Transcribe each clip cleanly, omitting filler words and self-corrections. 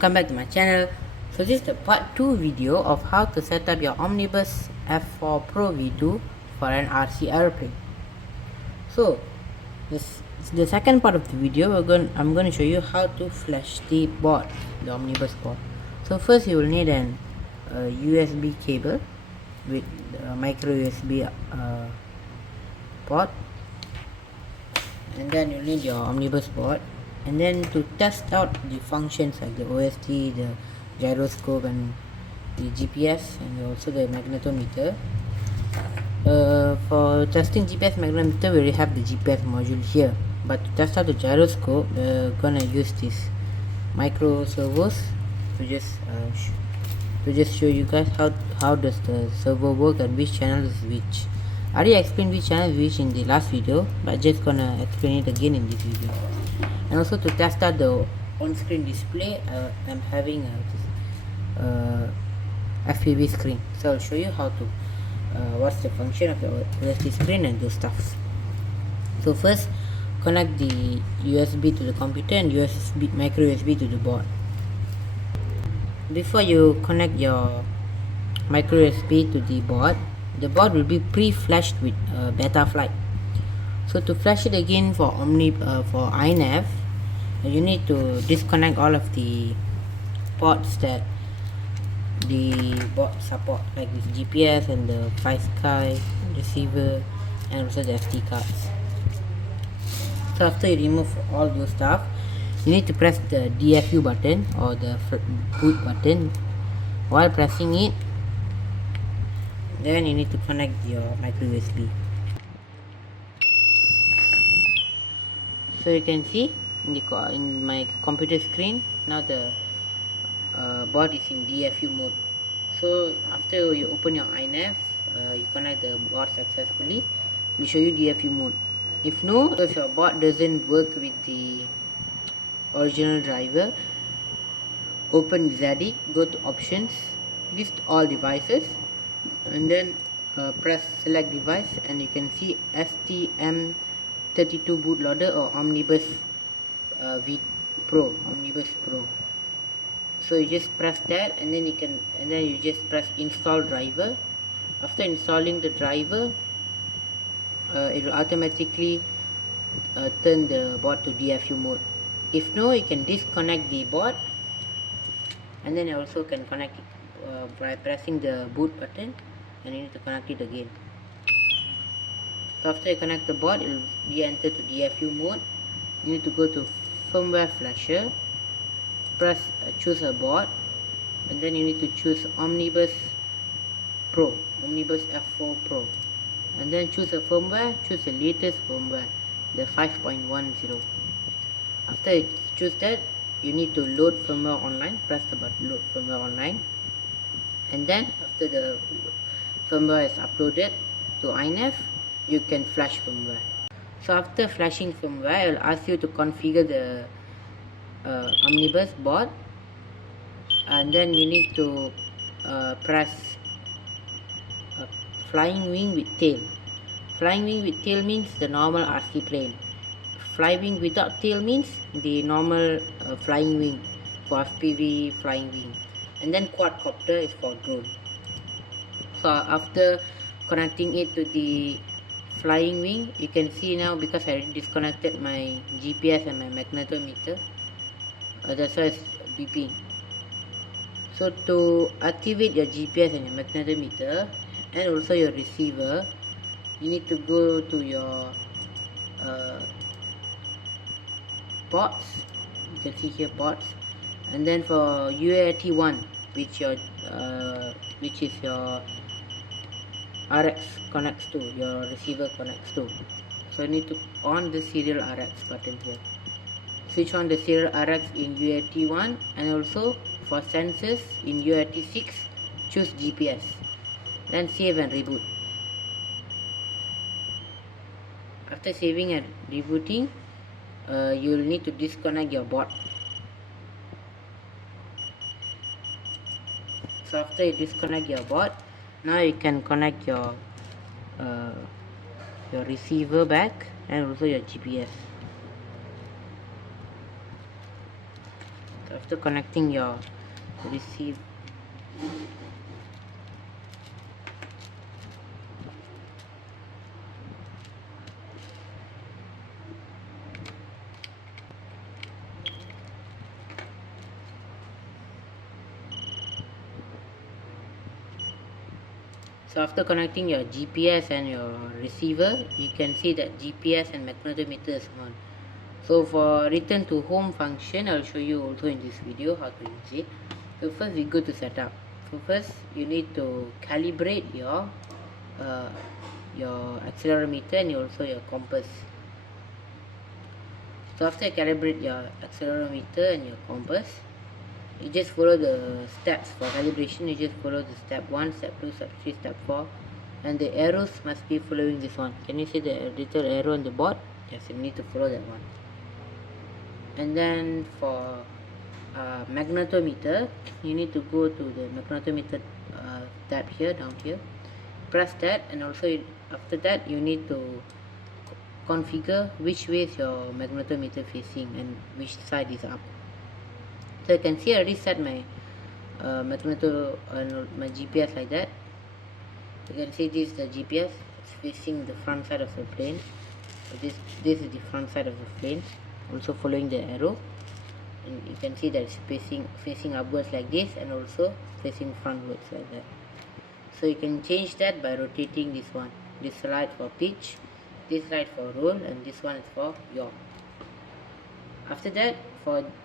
welcome back to my channel. So this is the part 2 video of how to set up your Omnibus F4 Pro V2 for an RC airplane. So this the second part of the video. I'm going to show you how to flash the board, the Omnibus board. So first you will need an USB cable with micro USB port, and then you'll need your Omnibus board. And then to test out the functions like the OSD, the gyroscope, and the GPS, and also the magnetometer. For testing GPS magnetometer, we already have the GPS module here, but to test out the gyroscope, we're gonna use these micro servos to just show you guys how does the servo work and which channel is which. I already explained which channel is which in the last video, but just gonna explain it again in this video. And also to test out the on-screen display, I'm having a FPV screen, so I'll show you how to what's the function of the OSD screen and those stuff. So first, connect the USB to the computer and micro USB to the board. Before you connect your micro USB to the board will be pre-flashed with Betaflight. So to flash it again for iNav, you need to disconnect all of the ports that the board support, like this GPS and the 5Sky receiver and also the SD cards. So after you remove all those stuff, you need to press the DFU button or the boot button. While pressing it, then you need to connect your micro USB. So you can see in my computer screen, now the board is in DFU mode. So after you open your iNav, you connect the board successfully, it will show you DFU mode. If your board doesn't work with the original driver, open ZDIC, go to options, list all devices, and then press select device, and you can see STM32 bootloader or Omnibus Omnibus Pro. So you just press that, and then you just press install driver. After installing the driver, it will automatically turn the board to DFU mode. If no, you can disconnect the board, and then you also can connect it by pressing the boot button, and you need to connect it again. So after you connect the board, it will be entered to DFU mode. You need to go to firmware flasher, choose a board, and then you need to choose Omnibus F4 Pro, and then choose a firmware, choose the latest firmware, the 5.10. After you choose that, you need to load firmware online, press the button load firmware online, and then after the firmware is uploaded to iNav, you can flash firmware. So after flashing firmware, I will ask you to configure the Omnibus board, and then you need to press flying wing with tail. Flying wing with tail means the normal RC plane. Flying wing without tail means the normal flying wing for FPV flying wing, and then quadcopter is for drone. So after connecting it to the flying wing, you can see now, because I already disconnected my GPS and my magnetometer, that's why it's beeping. So to activate your GPS and your magnetometer and also your receiver, you need to go to your ports. You can see here ports, and then for UART1, which is your RX connects to, your receiver connects to. So you need to on the serial RX button here. Switch on the serial RX in UART1, and also for sensors in UART6, choose GPS. Then save and reboot. After saving and rebooting, you will need to disconnect your board. So after you disconnect your board, now you can connect your receiver back and also your GPS. after connecting your receive So after connecting your GPS and your receiver, you can see that GPS and magnetometer is on. So for return to home function, I'll show you also in this video how to use it. So first we go to setup. So first you need to calibrate your accelerometer and also your compass. So after you calibrate your accelerometer and your compass, you just follow the steps for calibration. You just follow the step 1, step 2, step 3, step 4, and the arrows must be following this one. Can you see the little arrow on the board? Yes, you need to follow that one. And then for magnetometer, you need to go to the magnetometer tab here, down here, press that, and also after that you need to configure which way is your magnetometer facing and which side is up. So you can see I already set my magnetometer my GPS like that. You can see this is the GPS. It's facing the front side of the plane. So this is the front side of the plane, also following the arrow, and you can see that it's facing upwards like this, and also facing frontwards like that. So you can change that by rotating this one. This slide for pitch, this slide for roll, and this one is for yaw. After that,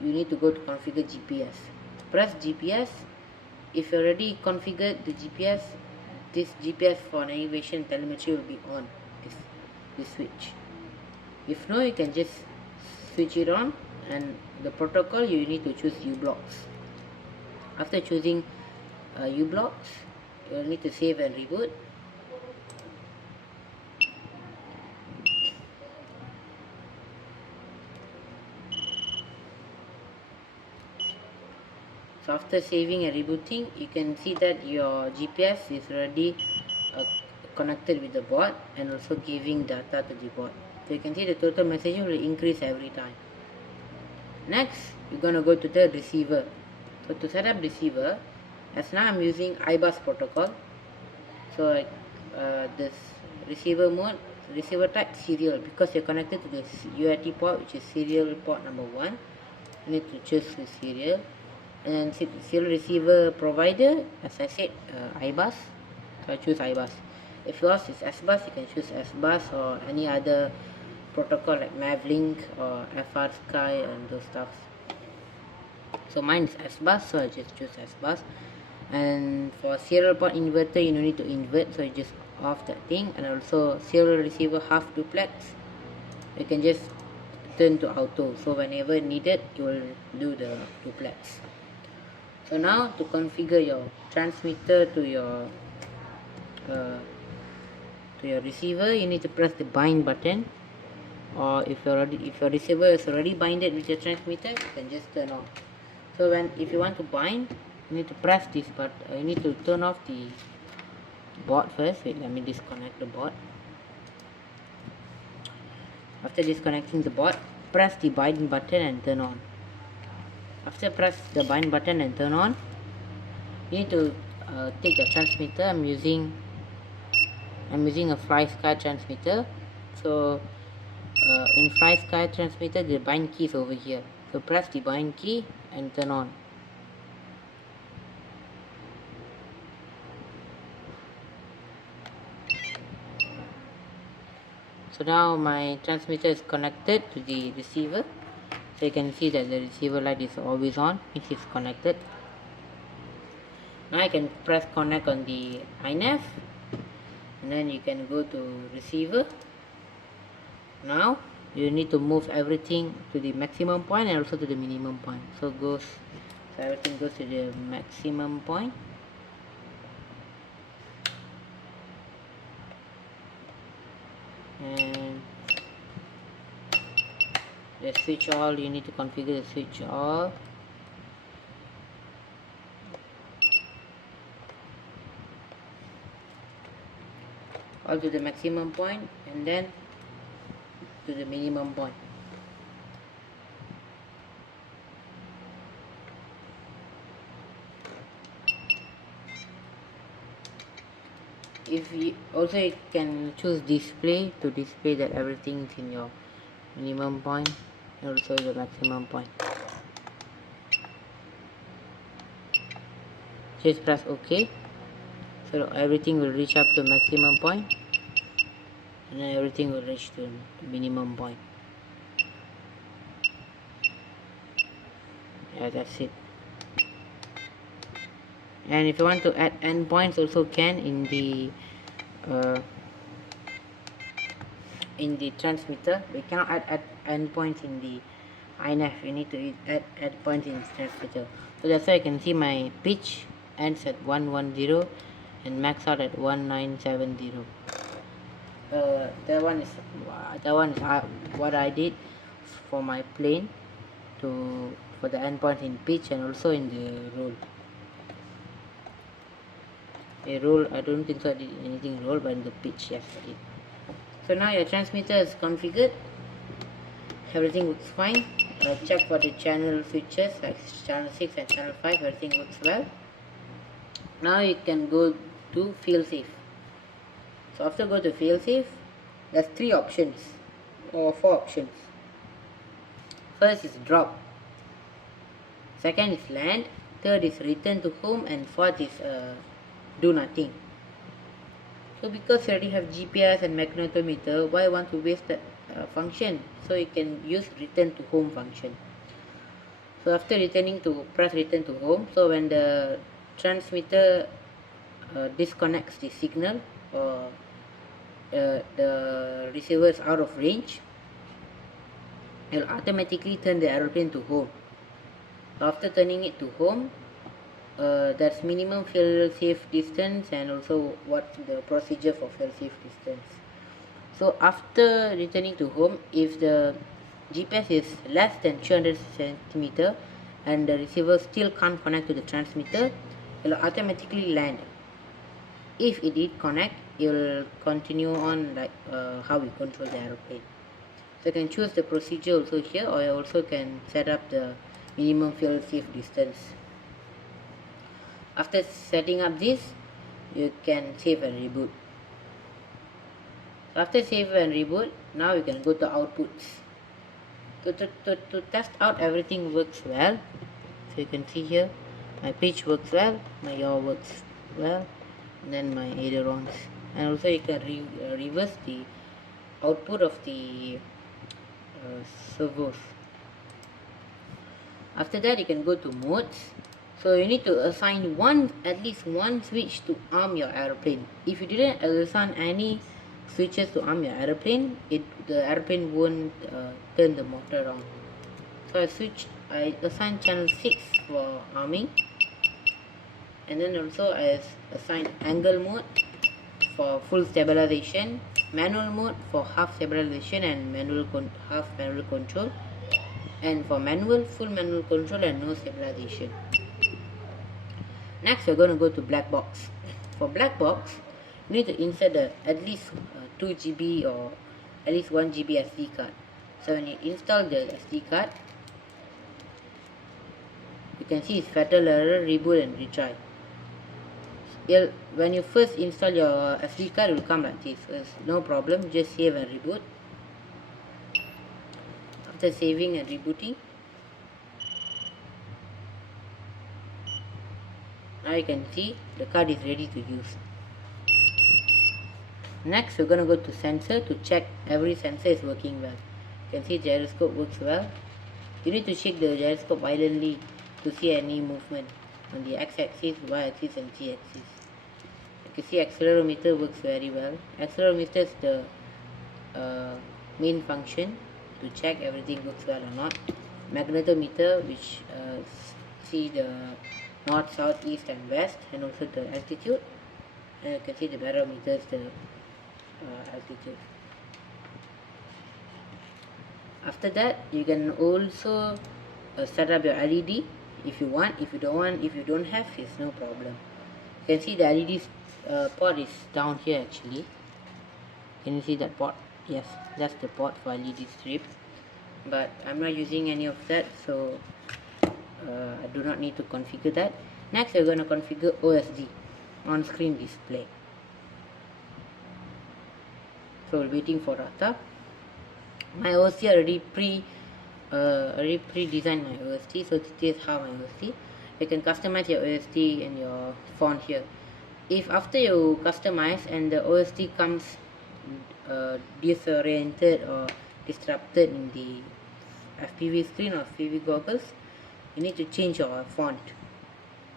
you need to go to configure GPS. Press GPS. If you already configured the GPS, this GPS for navigation telemetry will be on, this switch. If no, you can just switch it on, and the protocol you need to choose U blocks. After choosing U blocks, you will need to save and reboot. So after saving and rebooting, you can see that your GPS is already connected with the board and also giving data to the board. So you can see the total messaging will increase every time. Next, you're going to go to the receiver. So to set up receiver, as now I'm using iBus protocol. So this receiver mode, receiver type serial, because you're connected to the UART port, which is serial port number 1. You need to choose the serial. And serial receiver provider, as I said, iBus. So I choose iBus. If yours is SBus, you can choose SBus or any other protocol like Mavlink or FR Sky and those stuff. So mine is SBus, so I just choose SBus. And for serial port inverter, you don't need to invert, so you just off that thing. And also serial receiver half duplex, you can just turn to auto, so whenever needed you will do the duplex. So now to configure your transmitter to your receiver, you need to press the bind button, or if your receiver is already binded with your transmitter, you can just turn off. So if you want to bind, you need to press this, but you need to turn off the board first. Wait, let me disconnect the board. After disconnecting the board, press the bind button and turn on. After press the bind button and turn on, you need to take your transmitter. I'm using a Fly Sky transmitter. So in Fly Sky transmitter, the bind key is over here. So press the bind key and turn on. So now my transmitter is connected to the receiver. So you can see that the receiver light is always on, which is connected. Now I can press connect on the iNav, and then you can go to receiver. Now you need to move everything to the maximum point and also to the minimum point. So everything goes to the maximum point. And the switch all, you need to configure the switch all. All to the maximum point and then to the minimum point. if you also, you can choose display to display that everything is in your minimum point and also the maximum point. Just press OK, so everything will reach up to maximum point and then everything will reach to minimum point. Yeah, that's it. And if you want to add endpoints, also can uh, in the transmitter. We cannot add endpoints in the INF. You need to add endpoints in the transmitter. So that's why I can see my pitch ends at 110 and max out at 1970. That one is what I did for my plane for the endpoint in pitch and also in the roll. A roll, I don't think so I did anything roll, but in the pitch, yes I did. So now your transmitter is configured, everything looks fine. Check for the channel switches like channel 6 and channel 5, everything works well. Now you can go to failsafe. So after go to failsafe, there's 3 options or 4 options. First is drop, second is land, third is return to home, and fourth is do nothing. So because you already have GPS and magnetometer, why want to waste that function? So you can use return to home function. So after returning to, press return to home. So when the transmitter disconnects the signal or the receiver is out of range, it will automatically turn the aeroplane to home. After turning it to home, that's minimum fail-safe distance and also what the procedure for fail-safe distance. So after returning to home, if the GPS is less than 300 centimeter and the receiver still can't connect to the transmitter, it will automatically land. If it did connect, it will continue on like how we control the aeroplane. So you can choose the procedure also here, or you also can set up the minimum fail-safe distance. After setting up this, you can save and reboot. So after save and reboot, now you can go to outputs. To test out everything works well. So you can see here, my pitch works well, my yaw works well, and then my ailerons. And also you can reverse the output of the servos. After that, you can go to modes. So you need to assign at least one switch to arm your aeroplane. If you didn't assign any switches to arm your aeroplane, the aeroplane won't turn the motor on. So I assigned channel 6 for arming, and then also I assigned angle mode for full stabilization, manual mode for half stabilization and half manual control, and for full manual control and no stabilization. Next, we're going to go to black box. For black box, you need to insert at least 2 GB or at least 1 GB SD card. So when you install the SD card, you can see it's fatal error, reboot and retry. When you first install your SD card, it will come like this. There's no problem, just save and reboot. After saving and rebooting, now you can see the card is ready to use. Next, we're going to go to sensor to check every sensor is working well. You can see gyroscope works well. You need to shake the gyroscope violently to see any movement on the x-axis, y-axis and z-axis. You can see accelerometer works very well. Accelerometer is the main function to check everything works well or not. Magnetometer, which see the north, south, east and west, and also the altitude. And you can see the barometer is the altitude. After that, you can also set up your LED if you want. If you don't have, it's no problem. You can see the LED port is down here actually. Can you see that port? Yes, that's the port for LED strip. But I'm not using any of that, so I do not need to configure that. Next, we're going to configure OSD, on-screen display. So we're waiting for data. My OST already pre-designed my OST, so this is how my OST. You can customize your OST and your font here. If after you customize and the OST comes disoriented or disrupted in the FPV screen or FPV goggles, you need to change your font.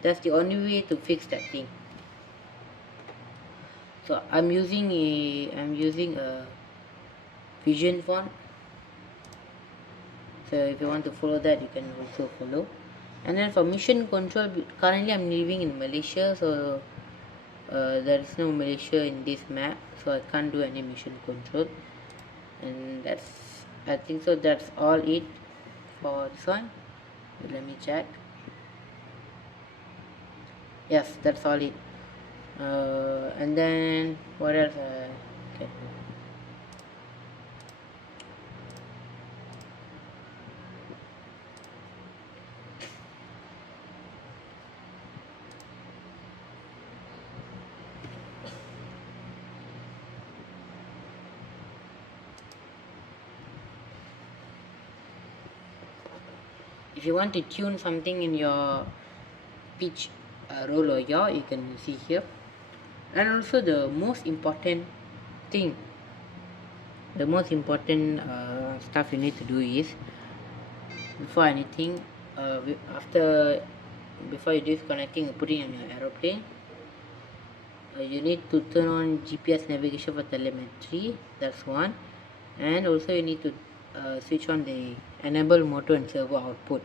That's the only way to fix that thing. So I'm using a Vision font. So if you want to follow that, you can also follow. And then for mission control, currently I'm living in Malaysia, so there is no Malaysia in this map, so I can't do any mission control. And I think so that's all it for this one. Let me check. Yes, that's all it. And then what else? Okay. If you want to tune something in your pitch, roll or yaw, you can see here. And also the most important thing, the most important stuff you need to do is, before anything, before you disconnecting and putting on your aeroplane, you need to turn on GPS navigation for telemetry. That's one. And also you need to switch on the enable motor and servo output.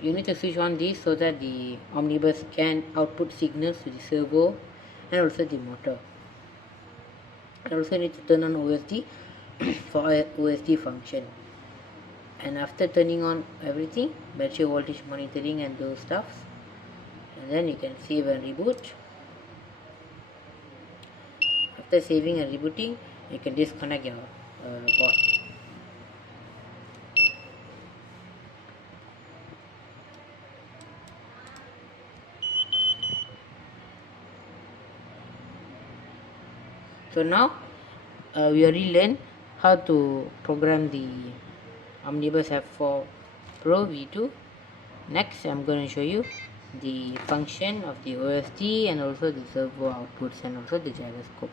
You need to switch on this so that the Omnibus can output signals to the servo and also the motor. And also need to turn on OSD for OSD function. And after turning on everything, battery voltage monitoring and those stuffs, and then you can save and reboot. After saving and rebooting, you can disconnect your board. So now we already learned how to program the Omnibus F4 Pro V2. Next, I'm going to show you the function of the OSD and also the servo outputs and also the gyroscope.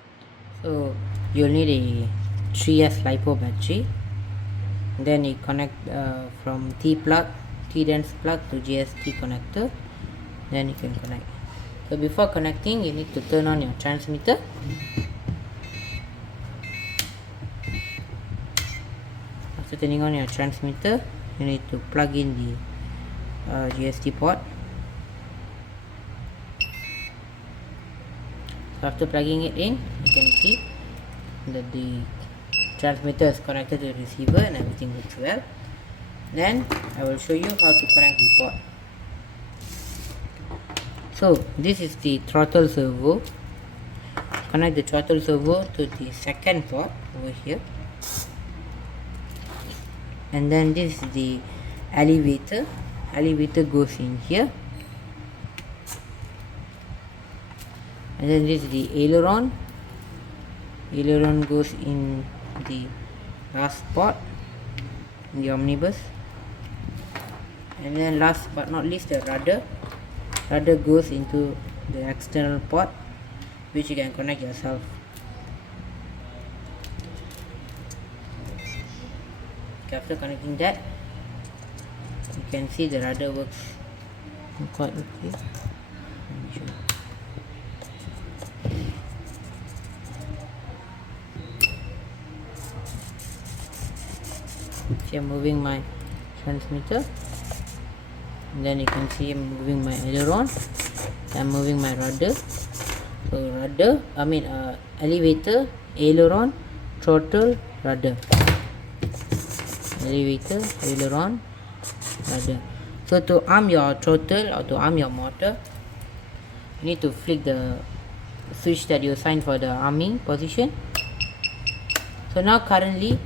So you'll need a 3S LiPo battery. Then you connect from T-dense plug to GST connector. Then you can connect. So before connecting, you need to turn on your transmitter. After turning on your transmitter, you need to plug in the GST port. So after plugging it in, you can see that the transmitter is connected to the receiver and everything looks well. Then I will show you how to connect the port. So this is the throttle servo. Connect the throttle servo to the second port over here. And then this is the elevator. Elevator goes in here. And then this is the aileron. Aileron goes in the last spot in the Omnibus. And then last but not least, the rudder. Rudder goes into the external port, which you can connect yourself. Okay, after connecting that, you can see the rudder works quite okay. See, I'm moving my transmitter, and then you can see I'm moving my aileron. I'm moving my rudder. So elevator, aileron, throttle, rudder. Elevator, aileron, rudder. So to arm your throttle or to arm your motor, you need to flick the switch that you assigned for the arming position. So now currently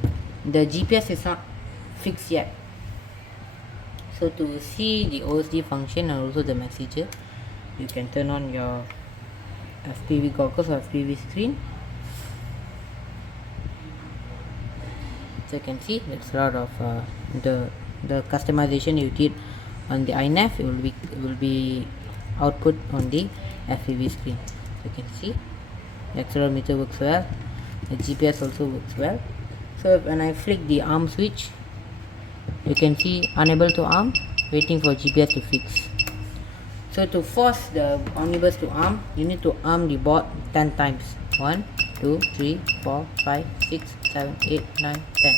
the GPS is not fixed yet. So to see the OSD function and also the messenger, you can turn on your FPV goggles or FPV screen. So you can see that's a lot of the customization you did on the INAV will be output on the FPV screen. So you can see the accelerometer works well, the GPS also works well. So when I flick the arm switch, you can see unable to arm, waiting for GPS to fix. So to force the Omnibus to arm, you need to arm the board 10 times. 1, 2, 3, 4, 5, 6, 7, 8, 9, 10.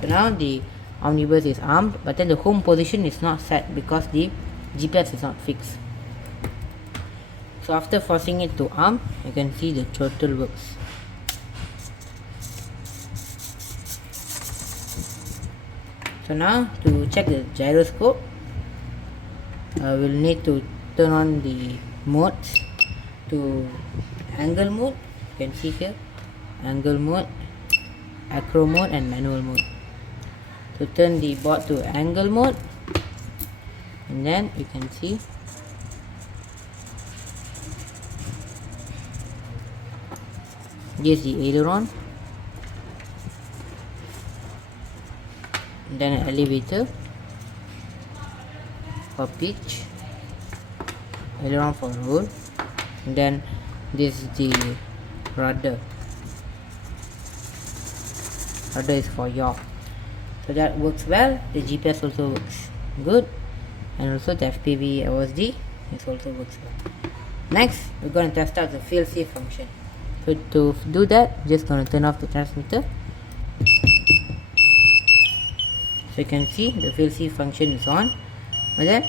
So now the Omnibus is armed, but then the home position is not set because the GPS is not fixed. So after forcing it to arm, you can see the throttle works. So now to check the gyroscope, we'll need to turn on the modes to angle mode. You can see here angle mode, acro mode and manual mode. To turn the board to angle mode, and then you can see this is the aileron, and then an elevator for pitch, aileron for roll, and then this is the rudder is for yaw. So that works well. The GPS also works good, and also the FPV OSD also works well. Next we're going to test out the fail-safe function. So to do that, just going to turn off the transmitter. So you can see the fail-safe function is on. But then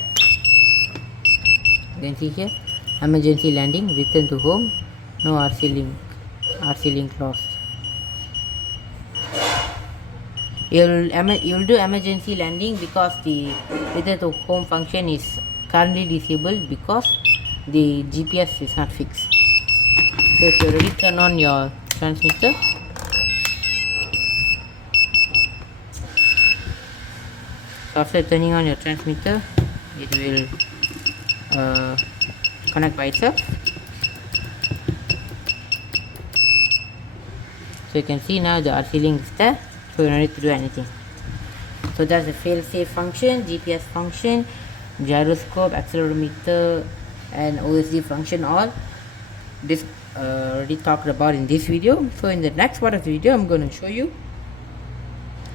you can see here emergency landing, return to home, no RC link lost. You'll do emergency landing because the return to home function is currently disabled because the GPS is not fixed. So if you already turn on your transmitter, after turning on your transmitter, it will connect by itself. So you can see now the RC link is there, so you don't need to do anything. So that's the fail-safe function, GPS function, gyroscope, accelerometer and OSD function, all this already talked about in this video. So in the next part of the video, I'm going to show you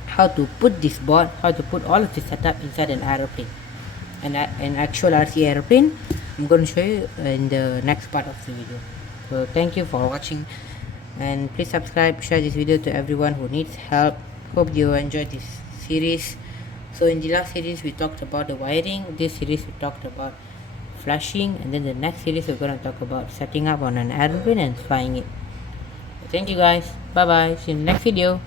how to put this board, how to put all of this setup inside an aeroplane, an actual RC aeroplane. I'm going to show you in the next part of the video. So thank you for watching, and please subscribe, share this video to everyone who needs help. Hope you enjoyed this series. So in the last series we talked about the wiring, this series we talked about flashing, and then the next series we're going to talk about setting up on an aeroplane and flying it. Thank you guys, bye bye, see you in the next video.